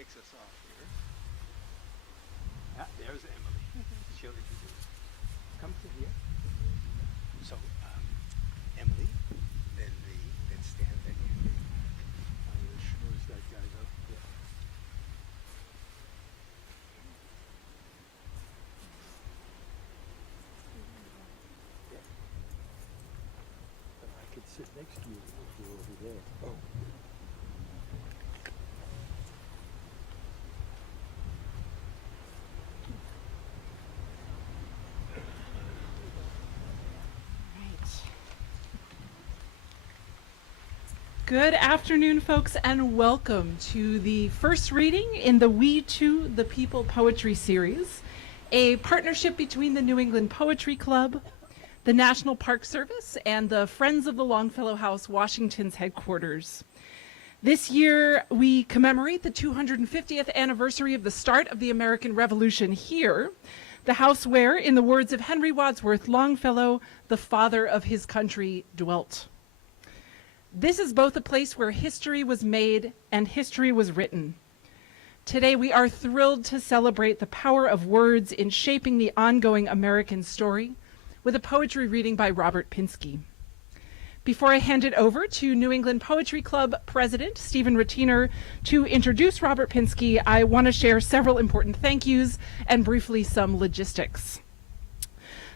kicks us off here. Ah, there's Emily. She'll introduce. Come to here. So, Emily, then me, then Stan, then you. I'm going to schmooze that guy up. Yeah. But I could sit next to you if you're over there. Oh. Good afternoon, folks, and welcome to the first reading in the We Too, the People Poetry Series, a partnership between the New England Poetry Club, the National Park Service, and the Friends of the Longfellow House, Washington's headquarters. This year, we commemorate the 250th anniversary of the start of the American Revolution here, the house where, in the words of Henry Wadsworth Longfellow, the father of his country dwelt. This is both a place where history was made and history was written. Today, we are thrilled to celebrate the power of words in shaping the ongoing American story with a poetry reading by Robert Pinsky. Before I hand it over to New England Poetry Club President Stephen Ratiner to introduce Robert Pinsky, I want to share several important thank yous and briefly some logistics.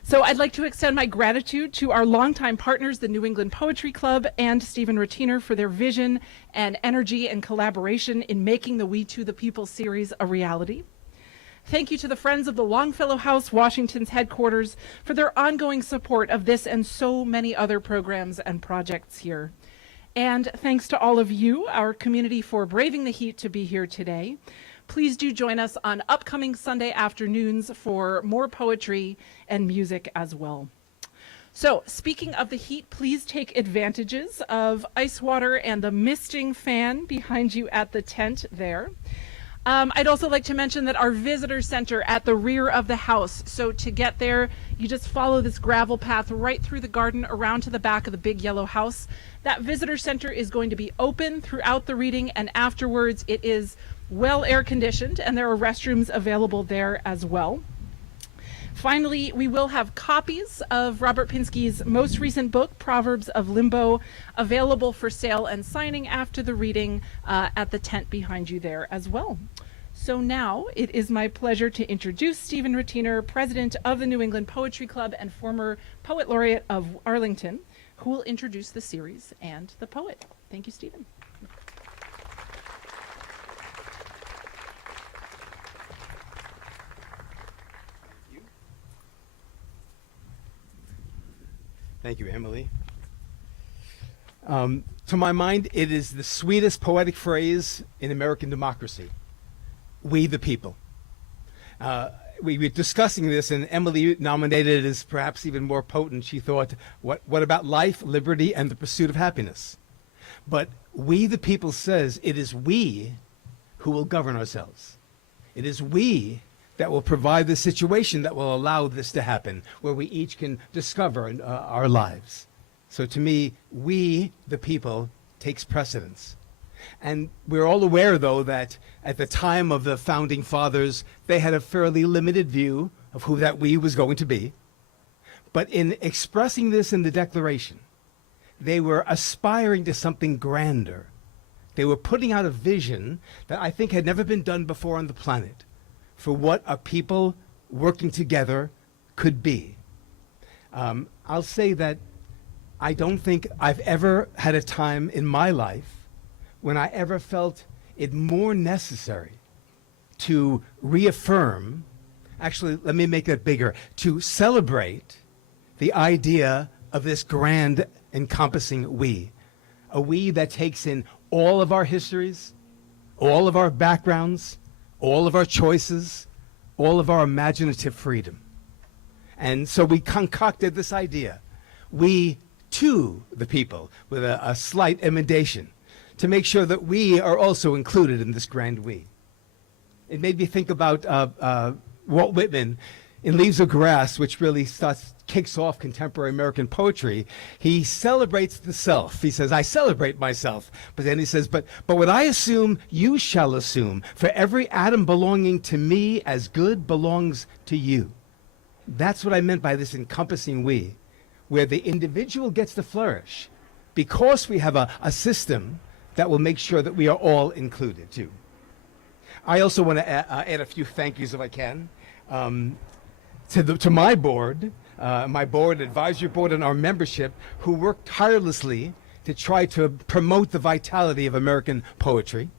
So I'd like to extend my gratitude to our longtime partners, the New England Poetry Club and Stephen Ratiner, for their vision and energy and collaboration in making the We Too the People series a reality. Thank you to the Friends of the Longfellow House, Washington's headquarters, for their ongoing support of this and so many other programs and projects here. And thanks to all of you, our community, for braving the heat to be here today. Please do join us on upcoming Sunday afternoons for more poetry and music as well. So, speaking of the heat, please take advantages of ice water and the misting fan behind you at the tent there. I'd also like to mention that our visitor center at the rear of the house, so to get there, you just follow this gravel path right through the garden around to the back of the big yellow house. That visitor center is going to be open throughout the reading, and afterwards it is well air conditioned, and there are restrooms available there as well. Finally, we will have copies of Robert Pinsky's most recent book, Proverbs of Limbo, available for sale and signing after the reading at the tent behind you there as well. So now it is my pleasure to introduce Stephen Ratiner, president of the New England Poetry Club and former Poet Laureate of Arlington, who will introduce the series and the poet. Thank you, Stephen. Thank you, Emily. To my mind, it is the sweetest poetic phrase in American democracy. We the people. We were discussing this, and Emily nominated it as perhaps even more potent. She thought, what about life, liberty, and the pursuit of happiness? But we the people says it is we who will govern ourselves. It is we that will provide the situation that will allow this to happen, where we each can discover our lives. So to me, we, the people, takes precedence. And we're all aware, though, that at the time of the founding fathers, they had a fairly limited view of who that we was going to be. But in expressing this in the Declaration, they were aspiring to something grander. They were putting out a vision that I think had never been done before on the planet, for what a people working together could be. I'll say that I don't think I've ever had a time in my life when I ever felt it more necessary to reaffirm, actually, let me make that bigger, to celebrate the idea of this grand encompassing we, a we that takes in all of our histories, all of our backgrounds, all of our choices, all of our imaginative freedom. And so we concocted this idea, we too the people, with a slight emendation, to make sure that we are also included in this grand we. It made me think about Walt Whitman in Leaves of Grass, which really starts kicks off contemporary American poetry, he celebrates the self. He says, I celebrate myself. But then he says, but what I assume, you shall assume. For every atom belonging to me as good belongs to you. That's what I meant by this encompassing we, where the individual gets to flourish because we have a system that will make sure that we are all included too. I also want to add a few thank yous if I can to my board, advisory board, and our membership who worked tirelessly to try to promote the vitality of American poetry.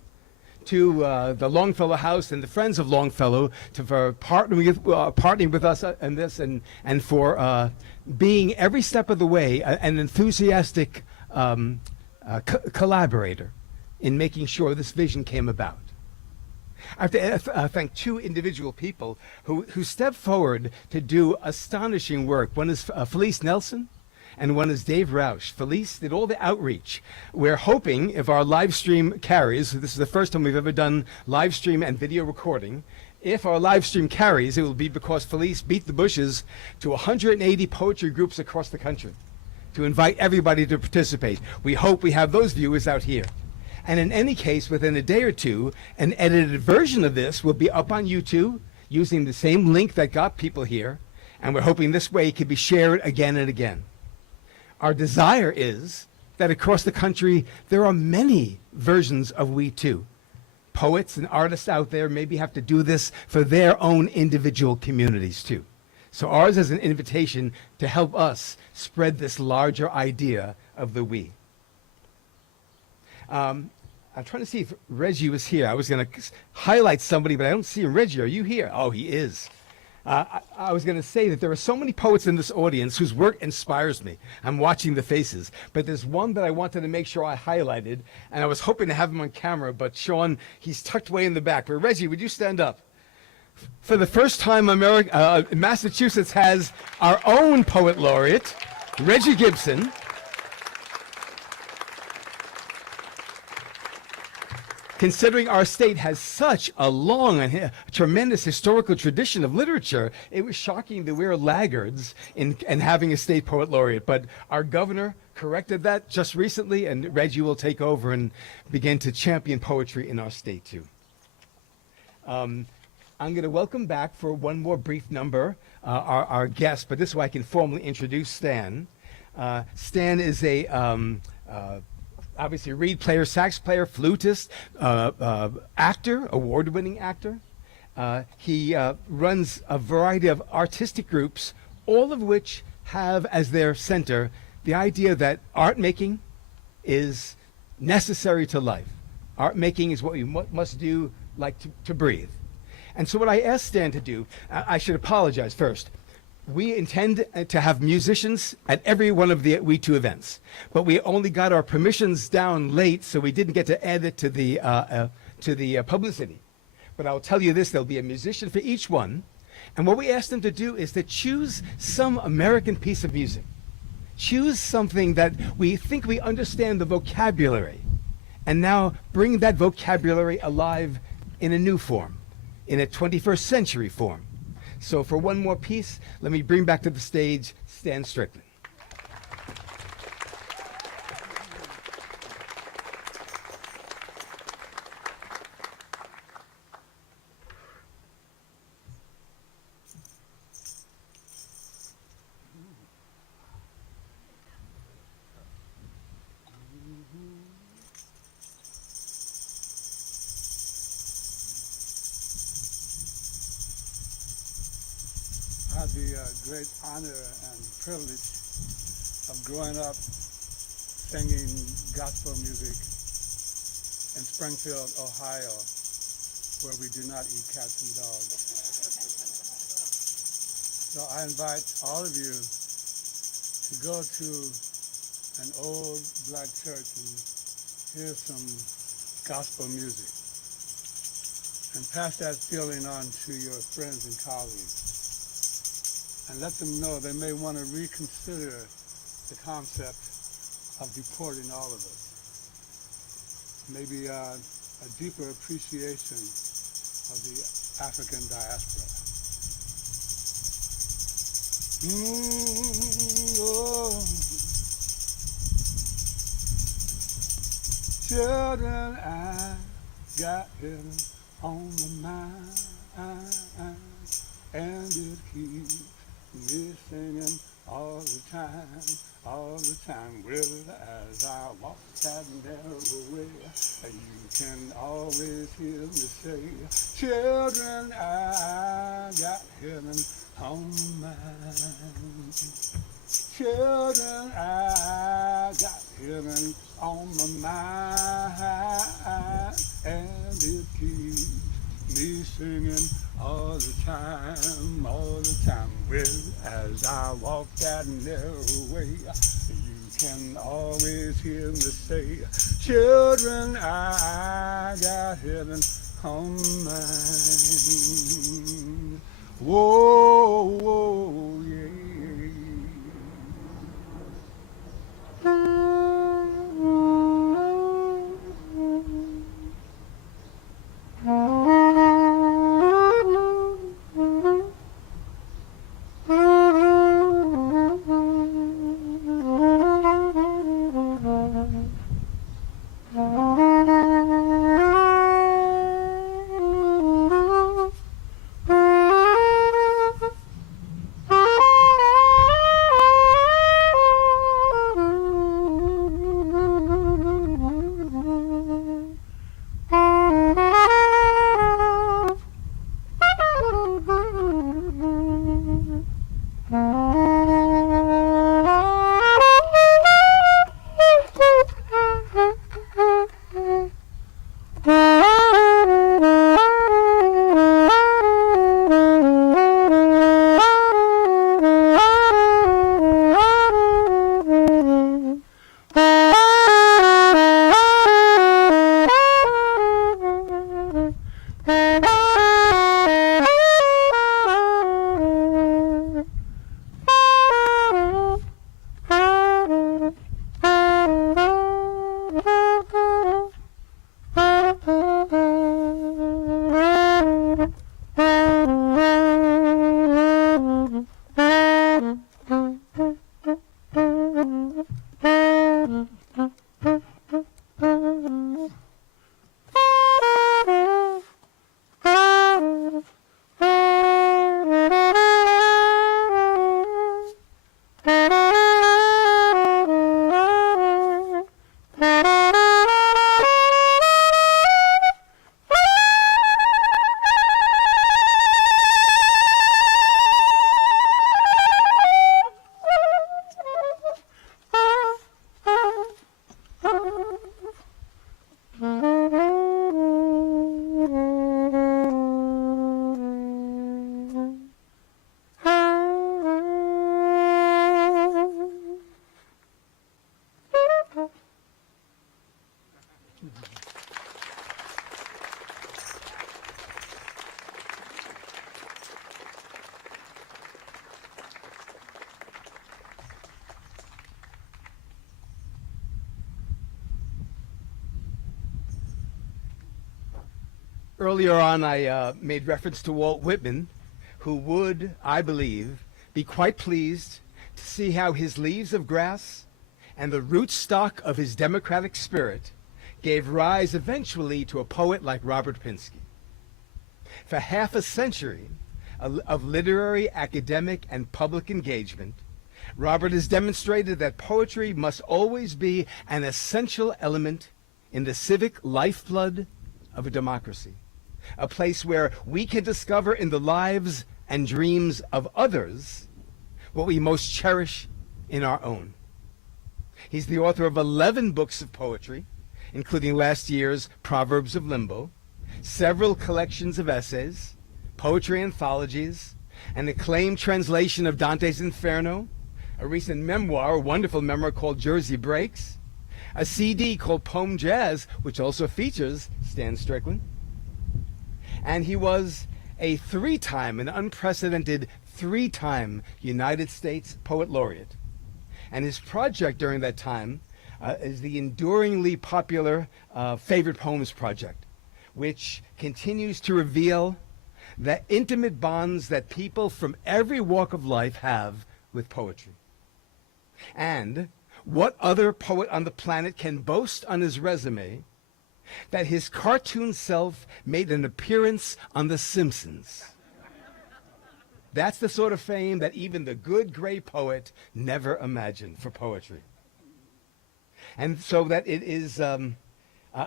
To the Longfellow House and the Friends of Longfellow for partnering with us in this and for being every step of the way an enthusiastic collaborator in making sure this vision came about. I have to thank two individual people who stepped forward to do astonishing work. One is Felice Nelson, and one is Dave Roush. Felice did all the outreach. We're hoping if our live stream carries, this is the first time we've ever done live stream and video recording, if our live stream carries, it will be because Felice beat the bushes to 180 poetry groups across the country to invite everybody to participate. We hope we have those viewers out here. And in any case, within a day or two, an edited version of this will be up on YouTube using the same link that got people here. And we're hoping this way it can be shared again and again. Our desire is that across the country, there are many versions of We Too. Poets and artists out there maybe have to do this for their own individual communities too. So ours is an invitation to help us spread this larger idea of the we. I'm trying to see if Reggie was here. I was going to highlight somebody, but I don't see him. Reggie, are you here? Oh, he is. I was going to say that there are so many poets in this audience whose work inspires me. I'm watching the faces. But there's one that I wanted to make sure I highlighted, and I was hoping to have him on camera, but Sean, he's tucked way in the back. But Reggie, would you stand up? For the first time, Massachusetts has our own poet laureate, Reggie Gibson. Considering our state has such a long and tremendous historical tradition of literature, it was shocking that we're laggards in having a state poet laureate. But our governor corrected that just recently, and Reggie will take over and begin to champion poetry in our state too. I'm going to welcome back for one more brief number our guest, but this way I can formally introduce Stan. Stan is a obviously reed player, sax player, flutist, actor, award-winning actor. He runs a variety of artistic groups, all of which have as their center the idea that art making is necessary to life. Art making is what we must do, like to breathe. And so what I asked Stan to do, I should apologize first. We intend to have musicians at every one of the We Too events, but we only got our permissions down late, so we didn't get to add it to the publicity. But I'll tell you this, there'll be a musician for each one, and what we asked them to do is to choose some American piece of music. Choose something that we think we understand the vocabulary, and now bring that vocabulary alive in a new form, in a 21st century form. So for one more piece, let me bring back to the stage Stan Strickland. I had the great honor and privilege of growing up singing gospel music in Springfield, Ohio, where we do not eat cats and dogs. So I invite all of you to go to an old black church and hear some gospel music and pass that feeling on to your friends and colleagues. And let them know they may want to reconsider the concept of deporting all of us. Maybe a deeper appreciation of the African diaspora. Oh. Children, I got hidden on my mind, and it keeps me singing all the time, all the time. Well, as I walk that narrow way, you can always hear me say, children, I got hidden on my mind. Children, I got hidden on my mind, and it keeps me singing all the time, all the time. Well, as I walk that narrow way, you can always hear me say, children, I got hidden on my mind. Whoa, whoa, yeah. Earlier on, I made reference to Walt Whitman, who would, I believe, be quite pleased to see how his leaves of grass and the rootstock of his democratic spirit gave rise eventually to a poet like Robert Pinsky. For half a century of literary, academic, and public engagement, Robert has demonstrated that poetry must always be an essential element in the civic lifeblood of a democracy, a place where we can discover in the lives and dreams of others what we most cherish in our own. He's the author of 11 books of poetry, including last year's Proverbs of Limbo, several collections of essays, poetry anthologies, an acclaimed translation of Dante's Inferno, a recent memoir, a wonderful memoir called Jersey Breaks, a CD called PoemJazz, which also features Stan Strickland. And he was an unprecedented three-time United States Poet Laureate. And his project during that time is the enduringly popular Favorite Poems Project, which continues to reveal the intimate bonds that people from every walk of life have with poetry. And what other poet on the planet can boast on his resume that his cartoon self made an appearance on The Simpsons? That's the sort of fame that even the good gray poet never imagined for poetry. And so that it is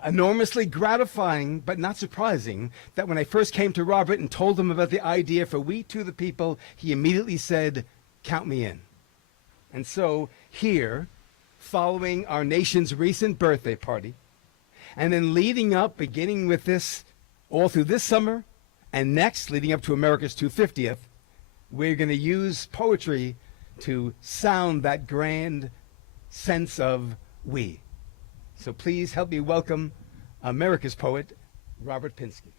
enormously gratifying, but not surprising, that when I first came to Robert and told him about the idea for We Too the People, he immediately said, "Count me in." And so here, following our nation's recent birthday party, and then leading up, beginning with this all through this summer, and next leading up to America's 250th, we're going to use poetry to sound that grand sense of we. So please help me welcome America's poet, Robert Pinsky.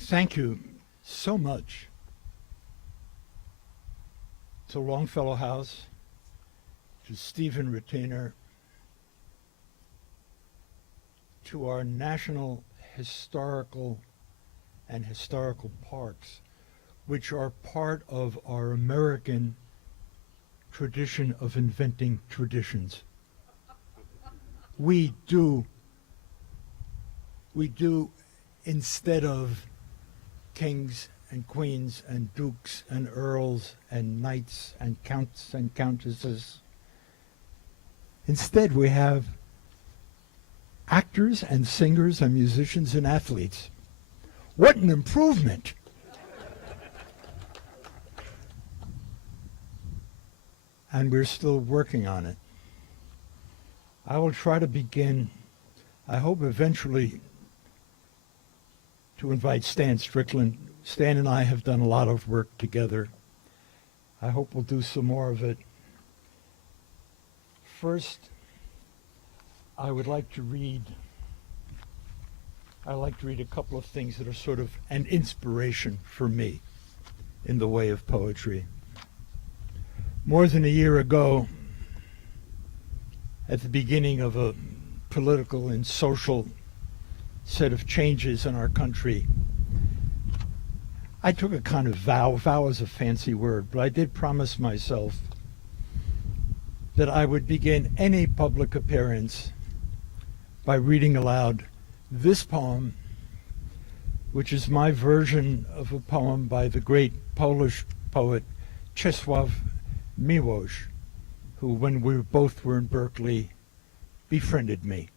Thank you so much to Longfellow House, to Stephen Retainer, to our national historical and historical parks, which are part of our American tradition of inventing traditions. We do, instead of kings and queens and dukes and earls and knights and counts and countesses, instead we have actors and singers and musicians and athletes. What an improvement! And we're still working on it. I will try to begin, I hope eventually, to invite Stan Strickland. Stan and I have done a lot of work together. I hope we'll do some more of it. First, I would like to read a couple of things that are sort of an inspiration for me in the way of poetry. More than a year ago, at the beginning of a political and social set of changes in our country, I took a kind of vow. Vow is a fancy word, but I did promise myself that I would begin any public appearance by reading aloud this poem, which is my version of a poem by the great Polish poet Czesław Miłosz, who, when we both were in Berkeley, befriended me.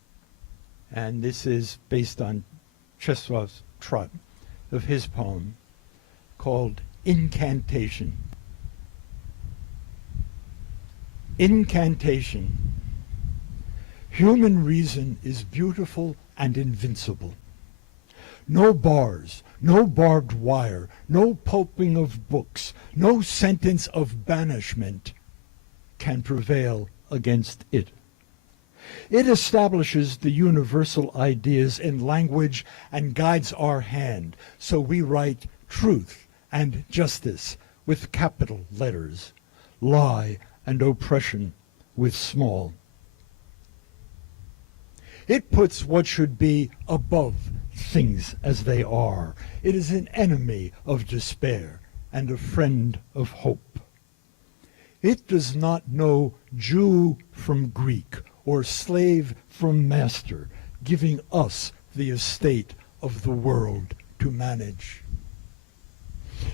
And this is based on Czesław's trot of his poem called Incantation. Incantation. Human reason is beautiful and invincible. No bars, no barbed wire, no pulping of books, no sentence of banishment can prevail against it. It establishes the universal ideas in language and guides our hand, so we write truth and justice with capital letters, lie and oppression with small. It puts what should be above things as they are. It is an enemy of despair and a friend of hope. It does not know Jew from Greek or slave from master, giving us the estate of the world to manage.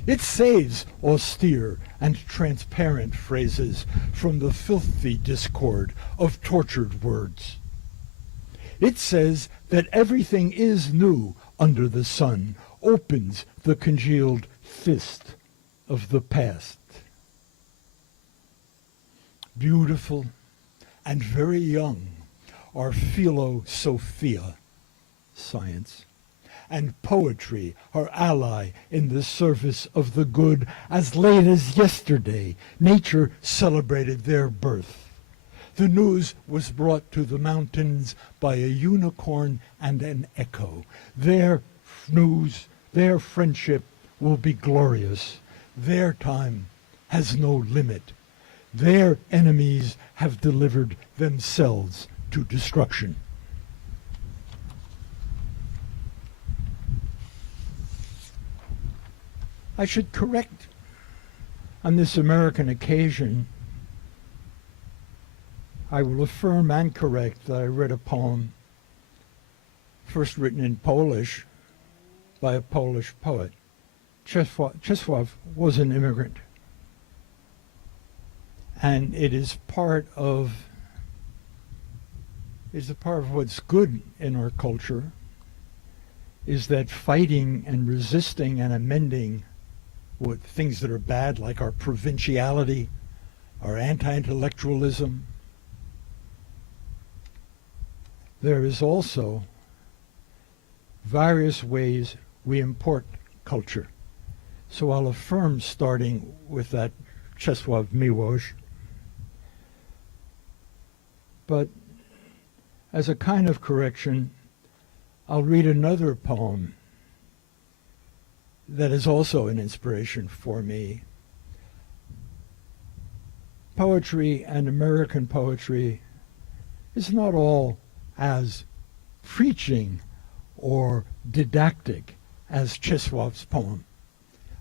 It saves austere and transparent phrases from the filthy discord of tortured words. It says that everything is new under the sun, opens the congealed fist of the past. Beautiful and very young are philosophia, science, and poetry, our ally in the service of the good. As late as yesterday, nature celebrated their birth. The news was brought to the mountains by a unicorn and an echo. Their news, their friendship will be glorious. Their time has no limit. their enemies have delivered themselves to destruction. I should correct on this American occasion, I will affirm and correct that I read a poem first written in Polish by a Polish poet. Czesław was an immigrant. And it is part of what's good in our culture, is that fighting and resisting and amending with things that are bad, like our provinciality, our anti-intellectualism. There is also various ways we import culture. So I'll affirm, starting with that Czesław Miłosz, but as a kind of correction, I'll read another poem that is also an inspiration for me. Poetry and American poetry is not all as preaching or didactic as Czesław's poem.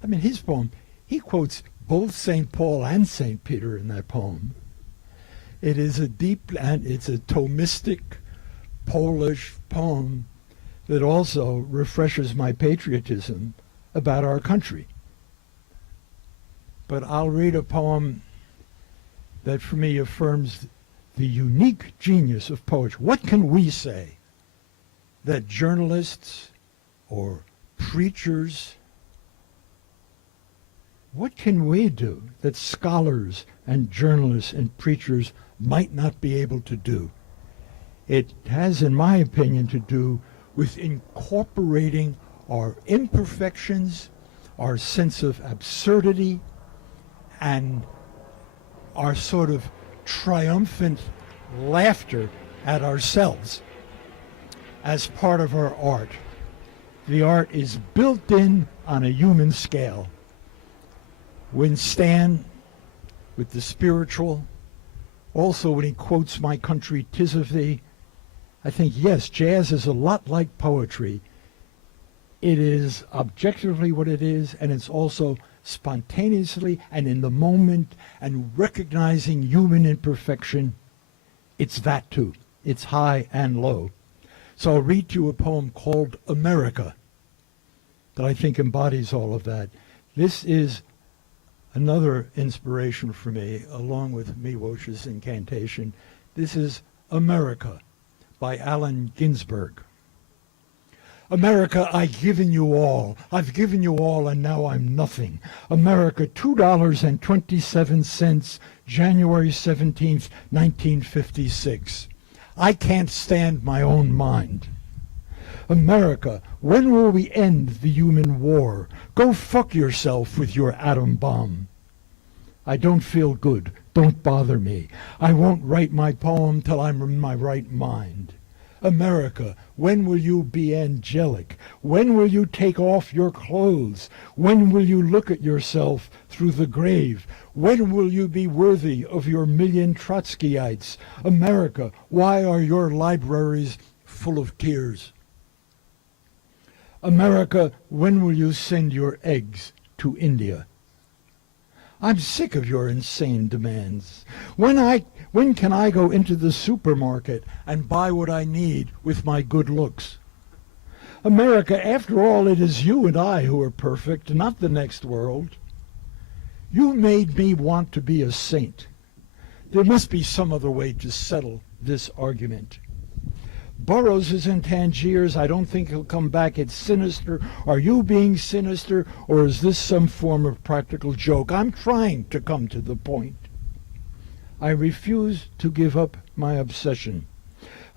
I mean, his poem, he quotes both St. Paul and St. Peter in that poem. It is a deep, and it's a Thomistic Polish poem that also refreshes my patriotism about our country. But I'll read a poem that for me affirms the unique genius of poetry. What can we say that journalists or preachers, what can we do that scholars and journalists and preachers might not be able to do? It has, in my opinion, to do with incorporating our imperfections, our sense of absurdity, and our sort of triumphant laughter at ourselves as part of our art. The art is built in on a human scale. When Stan, with the spiritual, also when he quotes "My country, 'tis of thee," I think, yes, jazz is a lot like poetry. It is objectively what it is, and it's also spontaneously and in the moment and recognizing human imperfection. It's that too. It's high and low. So I'll read to you a poem called America that I think embodies all of that. This is another inspiration for me, along with Miłosz's incantation. This is America by Allen Ginsberg. America, I've given you all. I've given you all, and now I'm nothing. America, $2.27, January 17th, 1956. I can't stand my own mind. America, when will we end the human war? Go fuck yourself with your atom bomb. I don't feel good. Don't bother me. I won't write my poem till I'm in my right mind. America, when will you be angelic? When will you take off your clothes? When will you look at yourself through the grave? When will you be worthy of your million Trotskyites? America, why are your libraries full of tears? America, when will you send your eggs to India? I'm sick of your insane demands. When can I go into the supermarket and buy what I need with my good looks? America, after all, it is you and I who are perfect, not the next world. You made me want to be a saint. There must be some other way to settle this argument. Burroughs is in Tangiers. I don't think he'll come back. It's sinister. Are you being sinister, or is this some form of practical joke? I'm trying to come to the point. I refuse to give up my obsession.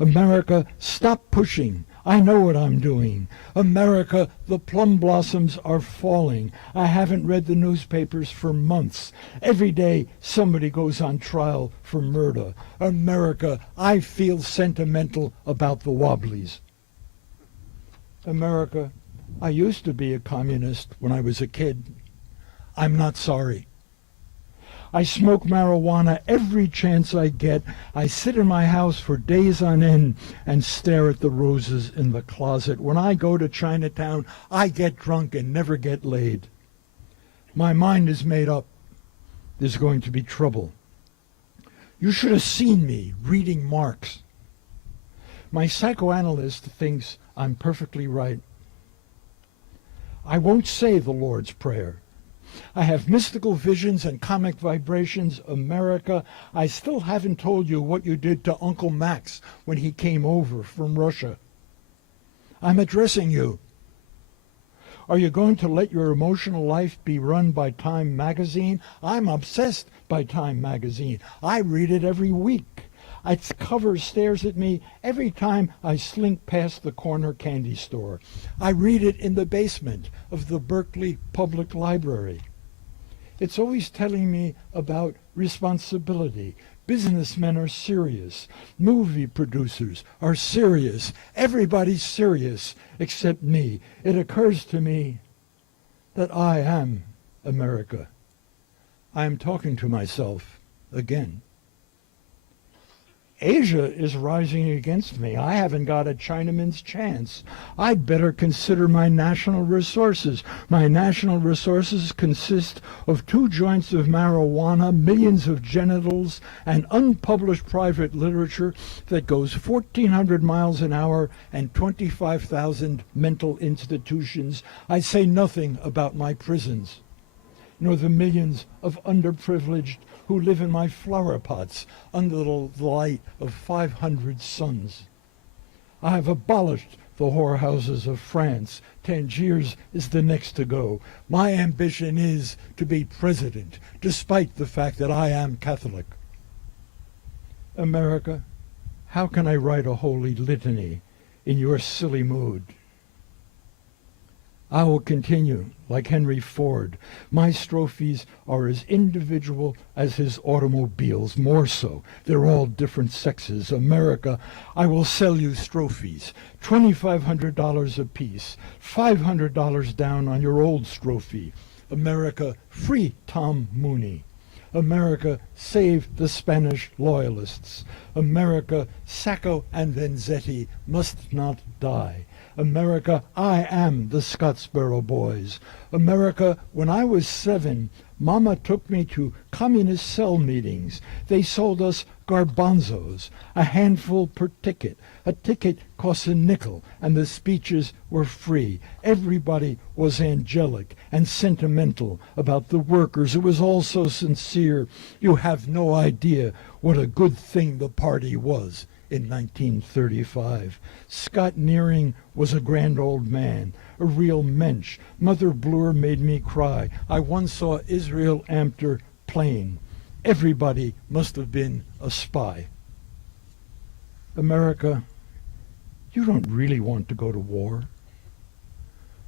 America, stop pushing. I know what I'm doing. America, the plum blossoms are falling. I haven't read the newspapers for months. Every day somebody goes on trial for murder. America, I feel sentimental about the Wobblies. America, I used to be a communist when I was a kid. I'm not sorry. I smoke marijuana every chance I get. I sit in my house for days on end and stare at the roses in the closet. When I go to Chinatown, I get drunk and never get laid. My mind is made up. There's going to be trouble. You should have seen me reading Marx. My psychoanalyst thinks I'm perfectly right. I won't say the Lord's Prayer. I have mystical visions and comic vibrations. America, I still haven't told you what you did to Uncle Max when he came over from Russia. I'm addressing you. Are you going to let your emotional life be run by Time magazine? I'm obsessed by Time magazine. I read it every week. Its cover stares at me every time I slink past the corner candy store. I read it in the basement of the Berkeley Public Library. It's always telling me about responsibility. Businessmen are serious. Movie producers are serious. Everybody's serious except me. It occurs to me that I am America. I am talking to myself again. Asia is rising against me. I haven't got a Chinaman's chance. I'd better consider my national resources. My national resources consist of 2 joints of marijuana, millions of genitals, and unpublished private literature that goes 1,400 miles an hour and 25,000 mental institutions. I say nothing about my prisons, nor the millions of underprivileged who live in my flower pots under the light of 500 suns. I have abolished the whorehouses of France. Tangiers is the next to go. My ambition is to be president, despite the fact that I am Catholic. America, how can I write a holy litany in your silly mood? I will continue, like Henry Ford. My strophes are as individual as his automobiles, more so. They're all different sexes. America, I will sell you strophes, $2,500 a piece, $500 down on your old strophe. America, free Tom Mooney. America, save the Spanish loyalists. America, Sacco and Vanzetti must not die. America, I am the Scottsboro Boys. America, when I was 7, Mama took me to communist cell meetings. They sold us garbanzos, a handful per ticket. A ticket cost a nickel, and the speeches were free. Everybody was angelic and sentimental about the workers. It was all so sincere. You have no idea what a good thing the party was in 1935. Scott Nearing was a grand old man, a real mensch. Mother Bloor made me cry. I once saw Israel Amter playing. Everybody must have been a spy. America, you don't really want to go to war.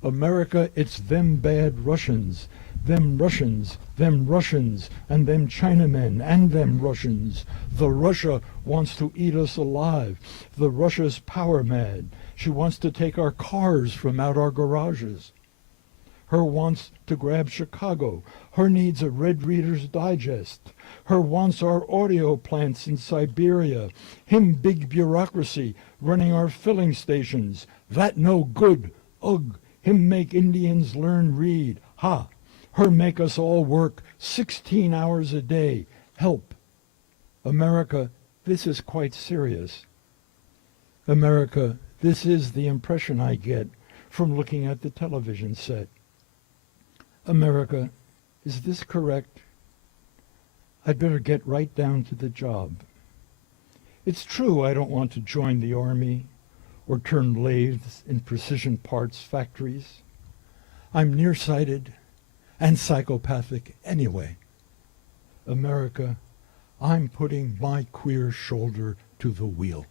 America, it's them bad Russians, them Russians, them Russians, and them Chinamen, and them Russians. The Russia wants to eat us alive. The Russia's power mad. She wants to take our cars from out our garages. Her wants to grab Chicago. Her needs a Red Reader's Digest. Her wants our audio plants in Siberia. Him big bureaucracy running our filling stations. That no good. Ugh. Him make Indians learn read. Ha! Her make us all work 16 hours a day. Help. America, this is quite serious. America, this is the impression I get from looking at the television set. America, is this correct? I'd better get right down to the job. It's true I don't want to join the army or turn lathes in precision parts factories. I'm nearsighted and psychopathic anyway. America, I'm putting my queer shoulder to the wheel.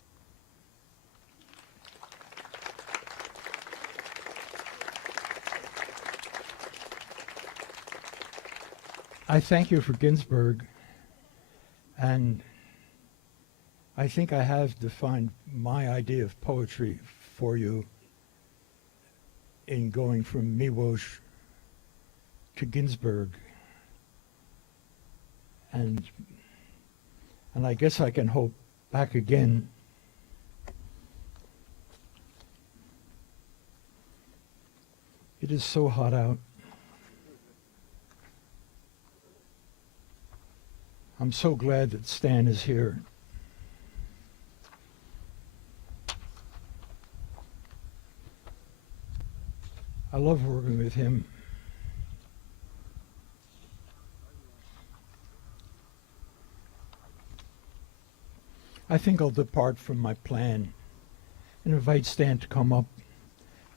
I thank you for Ginsberg, and I think I have defined my idea of poetry for you in going from Miłosz to Ginsberg. and I guess I can hope back again. It is so hot out. I'm so glad that Stan is here. I love working with him. I think I'll depart from my plan and invite Stan to come up,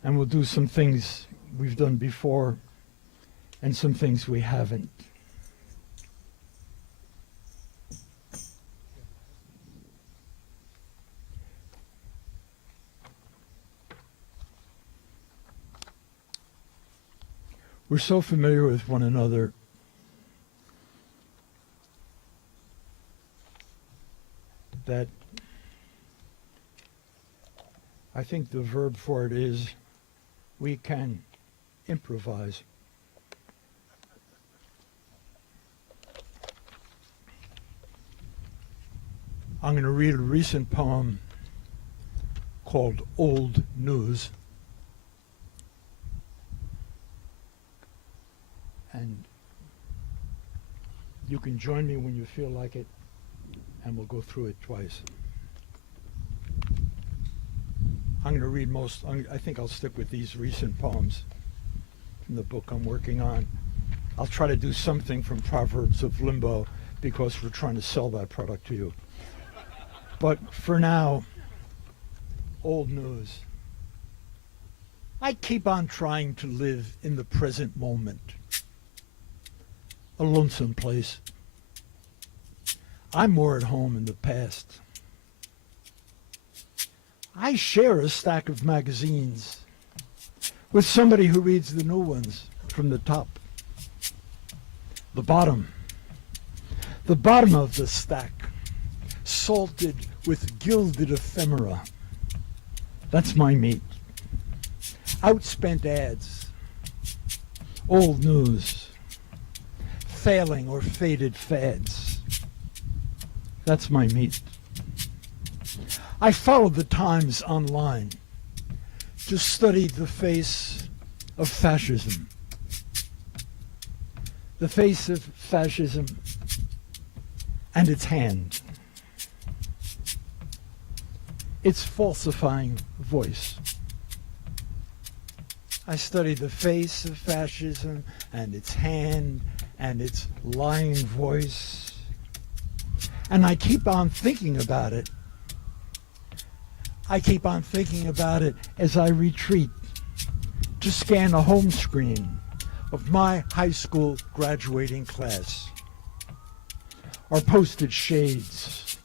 and we'll do some things we've done before and some things we haven't. We're so familiar with one another that I think the verb for it is we can improvise. I'm going to read a recent poem called Old News. And you can join me when you feel like it, and we'll go through it twice. I'm going to read I think I'll stick with these recent poems from the book I'm working on. I'll try to do something from Proverbs of Limbo because we're trying to sell that product to you. But for now, Old News. I keep on trying to live in the present moment. A lonesome place. I'm more at home in the past. I share a stack of magazines with somebody who reads the new ones from the top. The bottom of the stack, salted with gilded ephemera. That's my meat. Outspent ads, old news, failing or faded fads. That's my meat. I follow the Times online to study the face of fascism. The face of fascism and its hand. Its falsifying voice. I study the face of fascism and its hand and its lying voice. And I keep on thinking about it. I keep on thinking about it as I retreat to scan a home screen of my high school graduating class. Our posted shades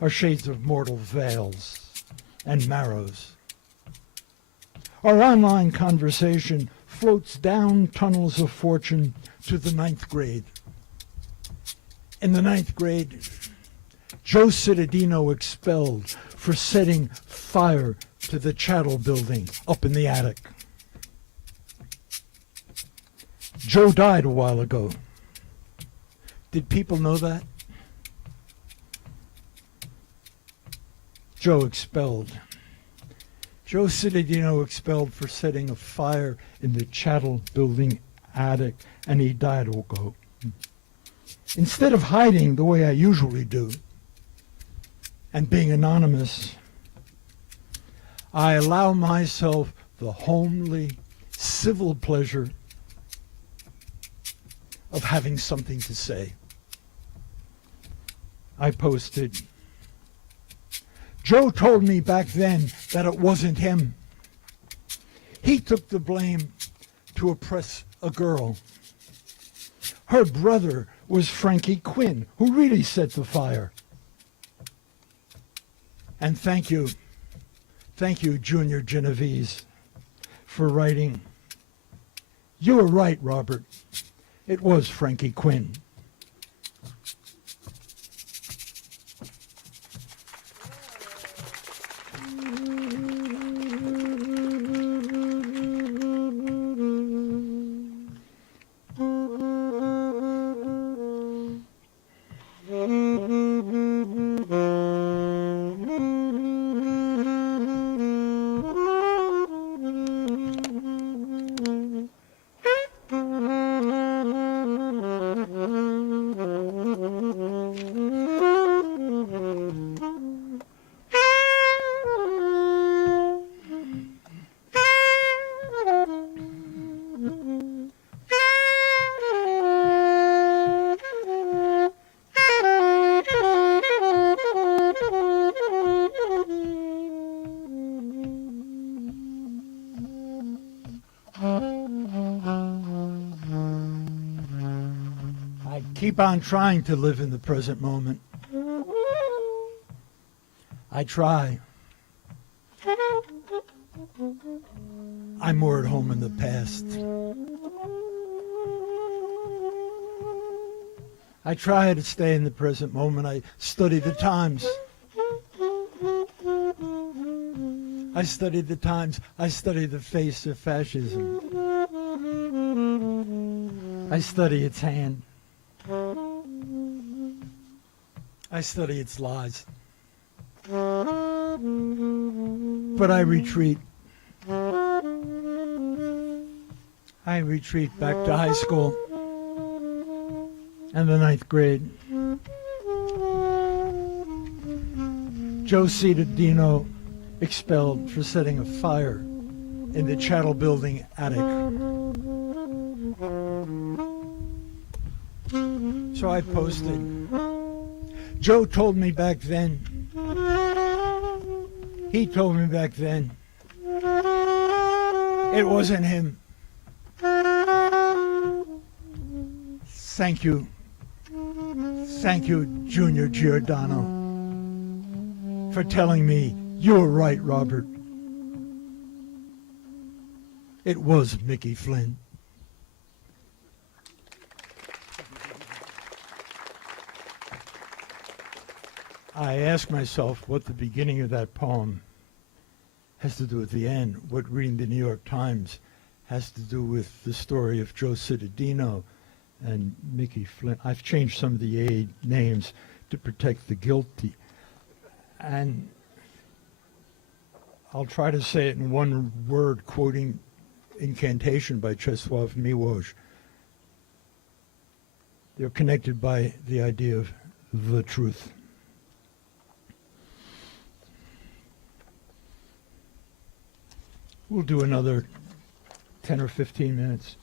are shades of mortal veils and marrows. Our online conversation floats down tunnels of fortune to the 9th grade. In the 9th grade, Joe Cittadino expelled for setting fire to the chattel building up in the attic. Joe died a while ago. Did people know that? Joe expelled. Joe Cittadino expelled for setting a fire in the chattel building attic, and he died ago. Instead of hiding the way I usually do and being anonymous, I allow myself the homely, civil pleasure of having something to say. I posted, Joe told me back then that it wasn't him. He took the blame to oppress a girl. Her brother was Frankie Quinn, who really set the fire. And thank you, Junior Genovese, for writing. You were right, Robert. It was Frankie Quinn. keep on trying to live in the present moment. I try. I'm more at home in the past. I try to stay in the present moment. I study the times. I study the times. I study the face of fascism. I study its hand. I study its lies. But I retreat. I retreat back to high school and the 9th grade. Joe Cittadino expelled for setting a fire in the Chattel Building attic. So I posted. Joe told me back then. He told me back then. It wasn't him. Thank you. Thank you, Junior Giordano, for telling me you were right, Robert. It was Mickey Flynn. I ask myself what the beginning of that poem has to do with the end, what reading the New York Times has to do with the story of Joe Cittadino and Mickey Flynn. I've changed some of the aid names to protect the guilty. And I'll try to say it in one word, quoting Incantation by Czesław Miłosz. They're connected by the idea of the truth. We'll do another 10 or 15 minutes.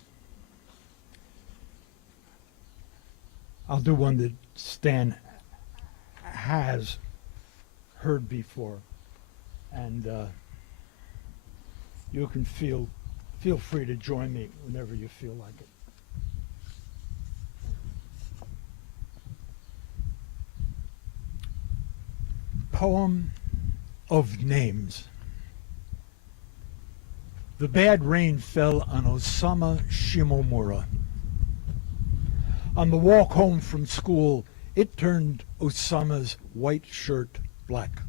I'll do one that Stan has heard before, and you can feel free to join me whenever you feel like it. Poem of Names. The bad rain fell on Osama Shimomura. On the walk home from school, it turned Osama's white shirt black.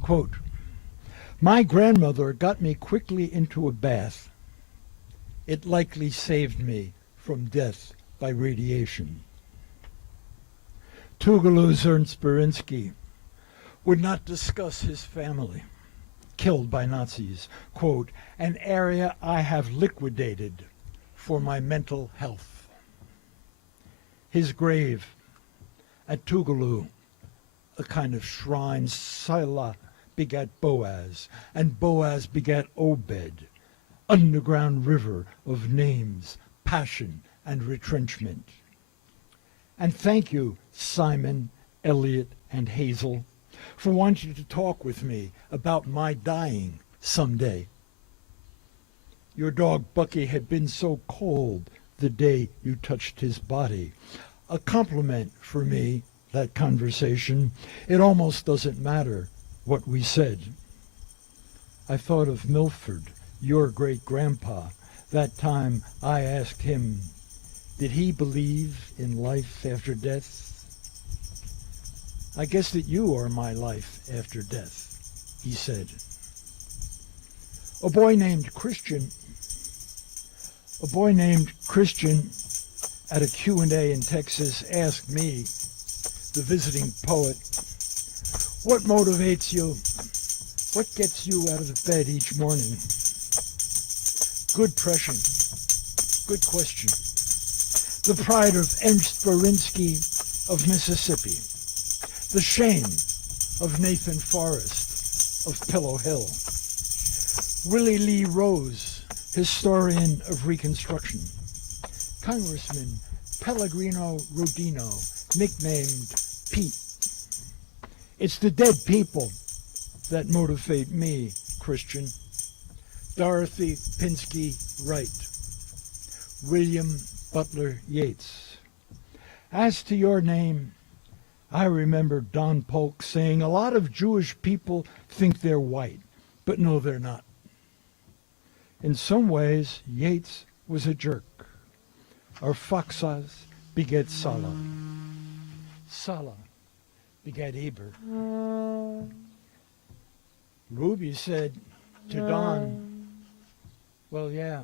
Quote, "My grandmother got me quickly into a bath. It likely saved me from death by radiation." Tuvalu's Ernst Pinsky would not discuss his family, killed by Nazis. Quote, "An area I have liquidated for my mental health." His grave at Tuvalu, a kind of shrine. Sila begat Boaz, and Boaz begat Obed, underground river of names, passion, and retrenchment. And thank you, Simon, Elliot, and Hazel, for wanting to talk with me about my dying someday. Your dog Bucky had been so cold the day you touched his body. A compliment for me, that conversation. It almost doesn't matter what we said. I thought of Milford, your great-grandpa. That time I asked him, did he believe in life after death? "I guess that you are my life after death," he said. A boy named Christian at a Q&A in Texas asked me, the visiting poet, "What motivates you? What gets you out of the bed each morning?" Good question. The pride of Ernst Berinsky of Mississippi. The shame of Nathan Forrest of Pillow Hill. Willie Lee Rose, historian of Reconstruction. Congressman Pellegrino Rodino, nicknamed Pete. It's the dead people that motivate me, Christian. Dorothy Pinsky Wright. William Butler Yeats. As to your name, I remember Don Polk saying, a lot of Jewish people think they're white, but no, they're not. In some ways, Yeats was a jerk. Arphaxad begat Salah. Salah begat Eber. Ruby said to Don, well, yeah,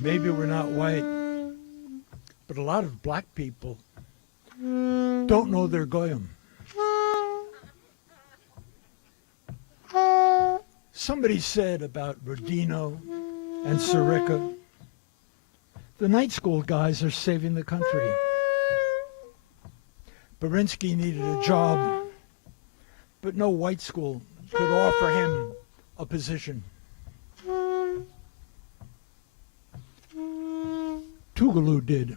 maybe we're not white, but a lot of black people don't know they're goyim. Somebody said about Rodino and Sirica, the night school guys are saving the country. Pinsky needed a job, but no white school could offer him a position. Tougaloo did.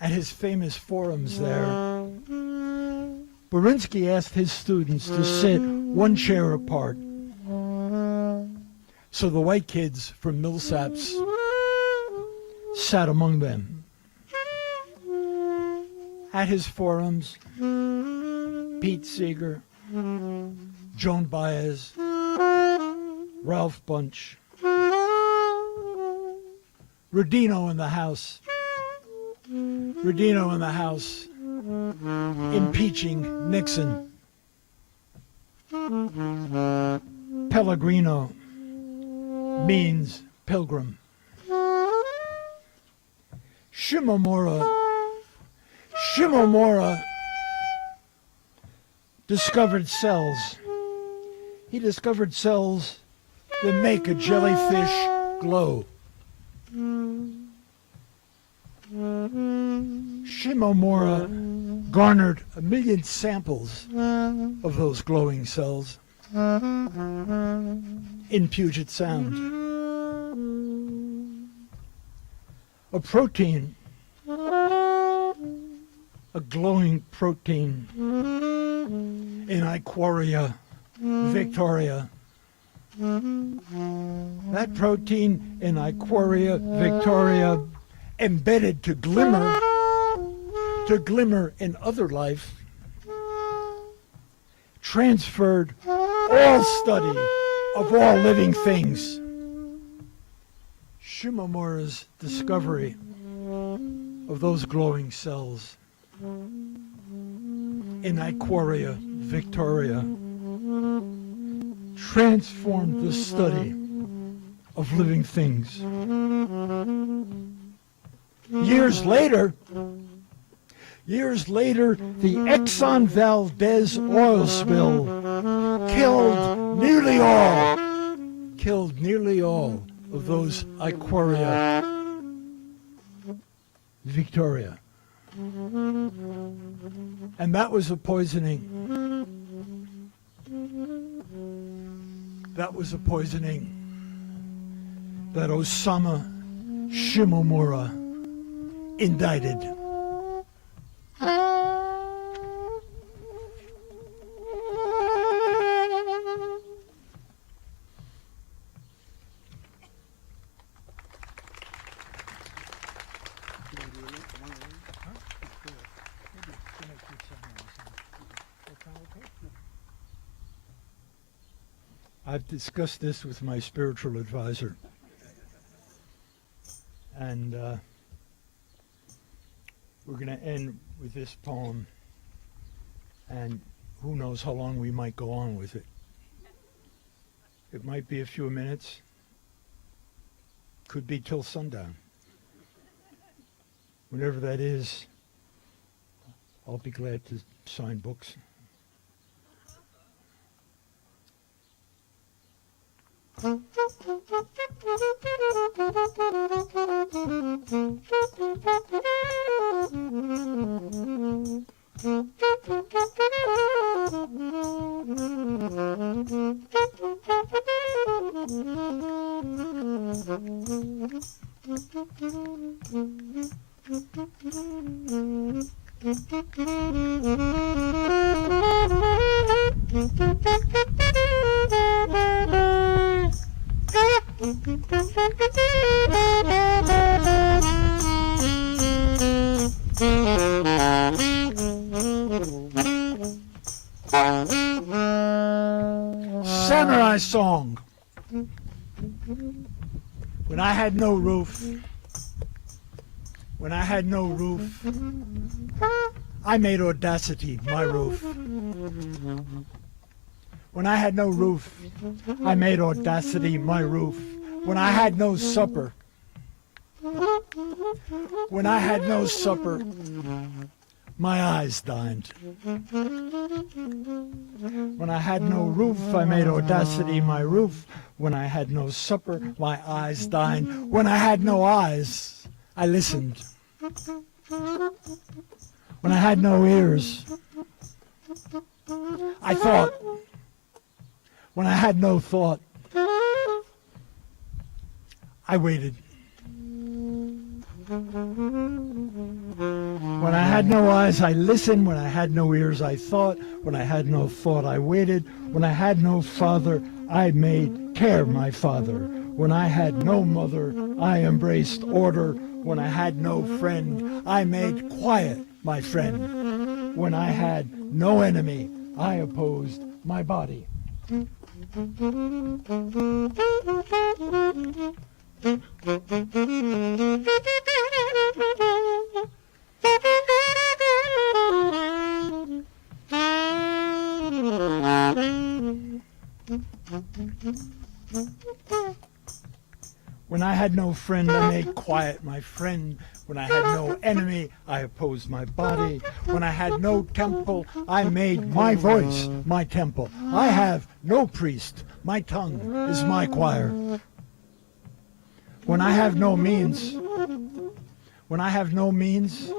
At his famous forums there, Pinsky asked his students to sit one chair apart. So the white kids from Millsaps sat among them. At his forums, Pete Seeger, Joan Baez, Ralph Bunch, Rodino in the house, impeaching Nixon, Pellegrino means pilgrim. Shimomura discovered cells. He discovered cells that make a jellyfish glow. Shimomura garnered 1 million samples of those glowing cells in Puget Sound. A protein, a glowing protein in Iquaria Victoria. That protein in Iquaria Victoria embedded to glimmer in other life, transferred all study of all living things. Shimomura's discovery of those glowing cells in Iquaria Victoria transformed the study of living things. Years later, the Exxon Valdez oil spill killed nearly all of those Iquaria Victoria. And that was a poisoning. That Osama Shimomura indicted. I've discussed this with my spiritual advisor, and we're going to end with this poem, and who knows how long we might go on with it. It might be a few minutes, could be till sundown. Whenever that is, I'll be glad to sign books. Samurai song. When I had no roof, when I had no roof, I made audacity my roof. When I had no roof, I made audacity my roof. When I had no supper, when I had no supper, my eyes dined. When I had no roof, I made audacity my roof. When I had no supper, my eyes dined. When I had no eyes, I listened. When I had no ears, I thought. When I had no thought, I waited. When I had no eyes, I listened. When I had no ears, I thought. When I had no thought, I waited. When I had no father, I made care my father. When I had no mother, I embraced order. When I had no friend, I made quiet my friend. When I had no enemy, I opposed my body. When I had no friend, I made quiet my friend. When I had no enemy, I opposed my body. When I had no temple, I made my voice my temple. I have no priest. My tongue is my choir. When I have no means, when I have no means,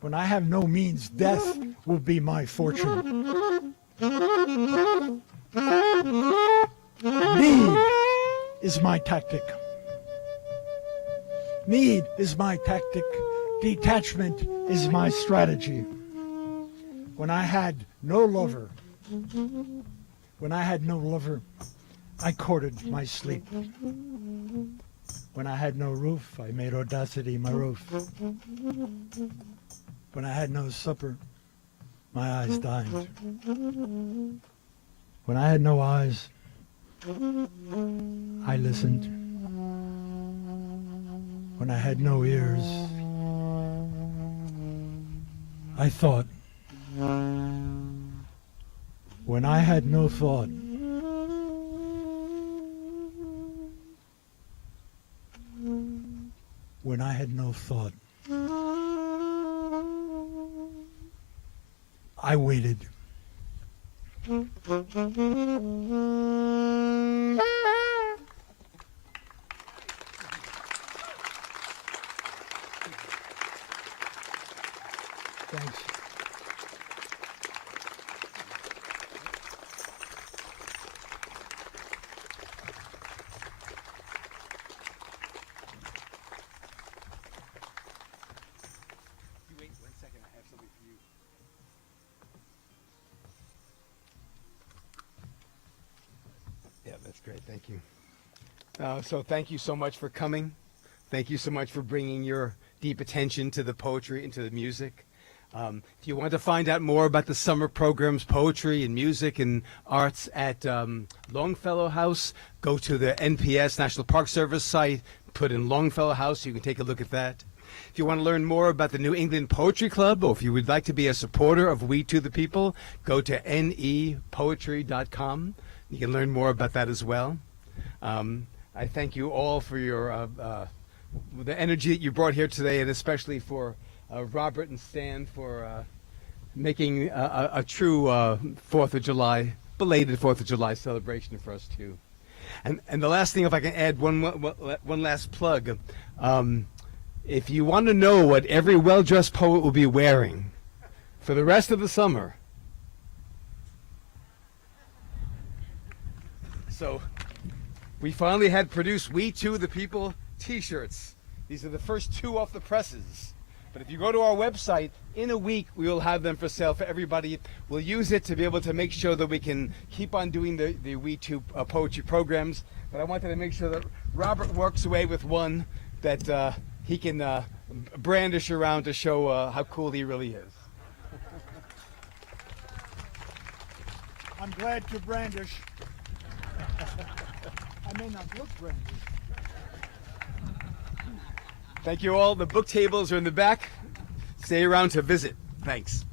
when I have no means, death will be my fortune. Need is my tactic. Need is my tactic. Detachment is my strategy. When I had no lover, when I had no lover, I courted my sleep. When I had no roof, I made audacity my roof. When I had no supper, my eyes dined. When I had no eyes, I listened. When I had no ears, I thought. When I had no thought, when I had no thought, I waited. Thanks. Wait 1 second, I have something for you. Yeah, that's great. Thank you. So thank you so much for coming. Thank you so much for bringing your deep attention to the poetry and to the music. If you want to find out more about the summer programs, poetry and music and arts at Longfellow House, go to the NPS, National Park Service site, put in Longfellow House, you can take a look at that. If you want to learn more about the New England Poetry Club, or if you would like to be a supporter of We to the People, go to nepoetry.com. You can learn more about that as well. I thank you all for your the energy that you brought here today, and especially for Robert and Stan for making a true 4th of July, belated 4th of July celebration for us too. And the last thing, if I can add one last plug, if you want to know what every well-dressed poet will be wearing for the rest of the summer, so we finally had produced We to the People t-shirts. These are the first 2 off the presses. But if you go to our website, in a week we will have them for sale for everybody. We'll use it to be able to make sure that we can keep on doing the We Too poetry programs. But I wanted to make sure that Robert works away with one that he can brandish around to show how cool he really is. I'm glad to brandish. I may not look brandish. Thank you all. The book tables are in the back. Stay around to visit. Thanks.